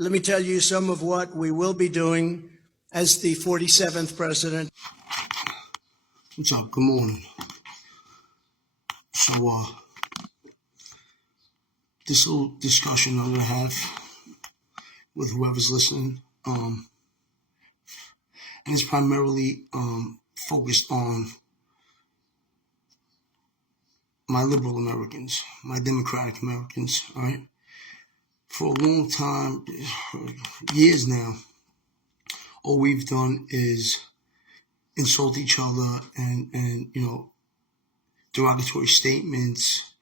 Let me tell you some of what we will be doing as the 47th president. What's up? Good morning. So, this little discussion I'm going to have with whoever's listening, and it's primarily focused on my liberal Americans, my democratic Americans, all right? For a long time, years now, all we've done is insult each other and derogatory statements.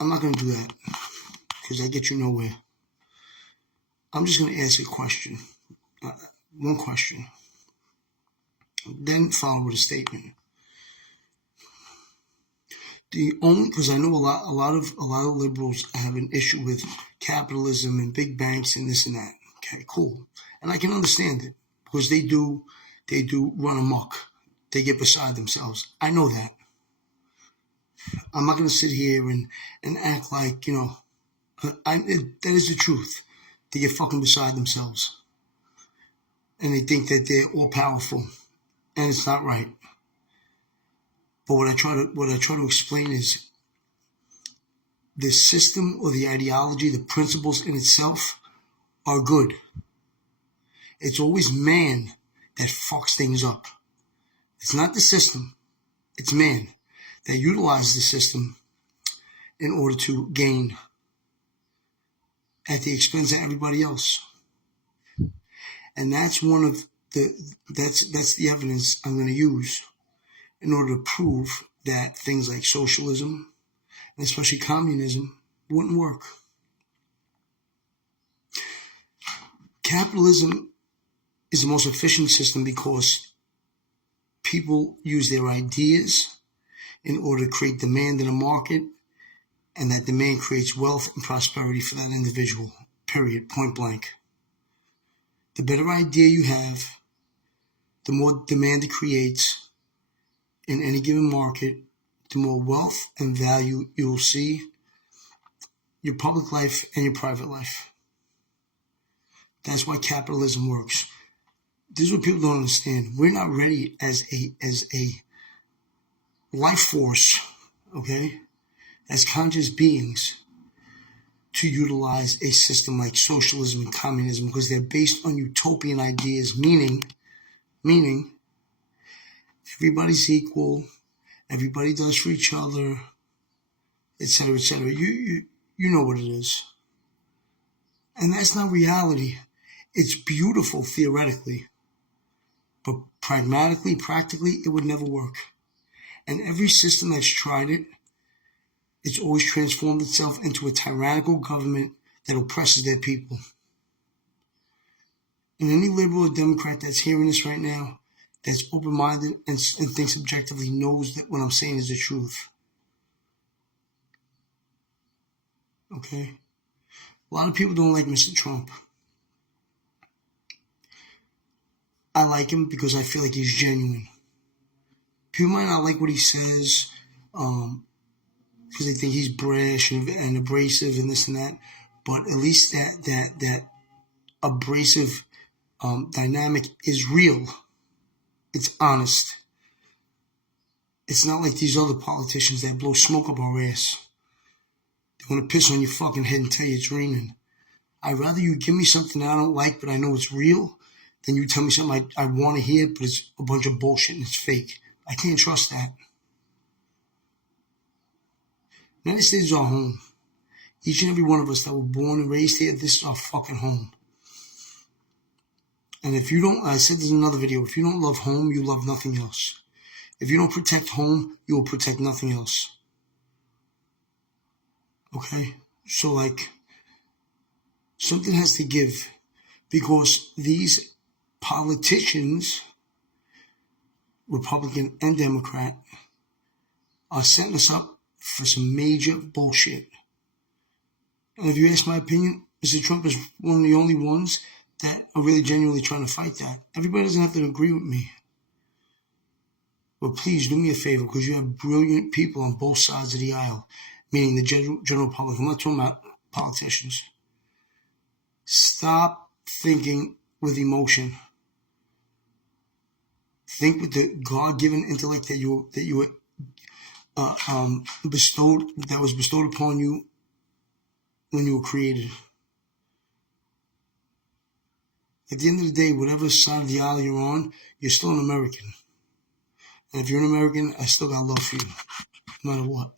I'm not going to do that because I get you nowhere. I'm just going to ask a question, one question, then follow with a statement. Because I know a lot of liberals have an issue with capitalism and big banks and this and that. Okay, cool, and I can understand it because they do run amok. They get beside themselves. I know that. I'm not going to sit here and act like that is the truth. They get fucking beside themselves, and they think that they're all powerful, and it's not right. But what I try to explain is the system or the ideology, the principles in itself are good. It's always man that fucks things up. It's not the system. It's man that utilizes the system in order to gain at the expense of everybody else. And that's that's the evidence I'm going to use in order to prove that things like socialism, and especially communism, wouldn't work. Capitalism is the most efficient system because people use their ideas in order to create demand in a market, and that demand creates wealth and prosperity for that individual, period, point blank. The better idea you have, the more demand it creates in any given market, the more wealth and value you'll see your public life and your private life. That's why capitalism works. This is what people don't understand. We're not ready as a life force, okay, as conscious beings, to utilize a system like socialism and communism because they're based on utopian ideas, meaning everybody's equal, everybody does for each other, etc., etc. You know what it is. And that's not reality. It's beautiful theoretically, but pragmatically, practically, it would never work. And every system that's tried it, it's always transformed itself into a tyrannical government that oppresses their people. And any liberal or Democrat that's hearing this right now, that's open-minded and thinks objectively, knows that what I'm saying is the truth. Okay? A lot of people don't like Mr. Trump. I like him because I feel like he's genuine. People might not like what he says because they think he's brash and abrasive and this and that, but at least that abrasive dynamic is real. It's honest. It's not like these other politicians that blow smoke up our ass. They want to piss on your fucking head and tell you it's raining. I'd rather you give me something I don't like, but I know it's real, than you tell me something I want to hear, but it's a bunch of bullshit and it's fake. I can't trust that. The United States is our home. Each and every one of us that were born and raised here, this is our fucking home. And if you don't, I said this in another video, if you don't love home, you love nothing else. If you don't protect home, you will protect nothing else. Okay? So something has to give, because these politicians, Republican and Democrat, are setting us up for some major bullshit. And if you ask my opinion, Mr. Trump is one of the only ones that are really genuinely trying to fight that. Everybody doesn't have to agree with me. But please do me a favor, because you have brilliant people on both sides of the aisle, meaning the general public. I'm not talking about politicians. Stop thinking with emotion. Think with the God-given intellect that you was bestowed upon you when you were created. At the end of the day, whatever side of the aisle you're on, you're still an American. And if you're an American, I still got love for you, no matter what.